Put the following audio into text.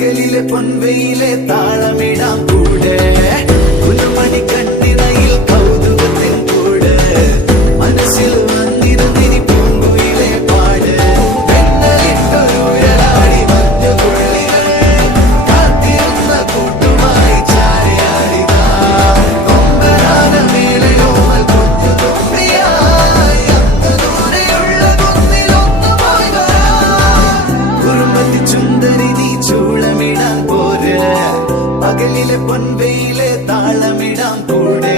പകലിലെ പൊൻവെയിലെ താളമിടാം കൂടെ പുതുമണി കണ്ണിണയിൽ കൗതുകത്തിൻ കൂടെ മനസ്സിൽ വന്നിരുന്നിനി പൂങ്കുയിലെ പാട് പെണ്ണലിട്ടൊരുയരാടി മഞ്ഞുതുള്ളികൾ കാത്തിരുന്ന കൂട്ടുമായി ചാരിയാടിതാ കൊമ്പനാന മേലയോമൽ കുഞ്ഞു തുമ്പിയായി അന്ന് ദൂരെയുള്ള കുന്നിലൊന്നു പോയി വരാം കുറുമ്പത്തി ചുന്ദരി നീ ചൂളമിടാൻ പോരെ പകലിലെ പൊൻവെയിലെ താളമിടാം കൂടെ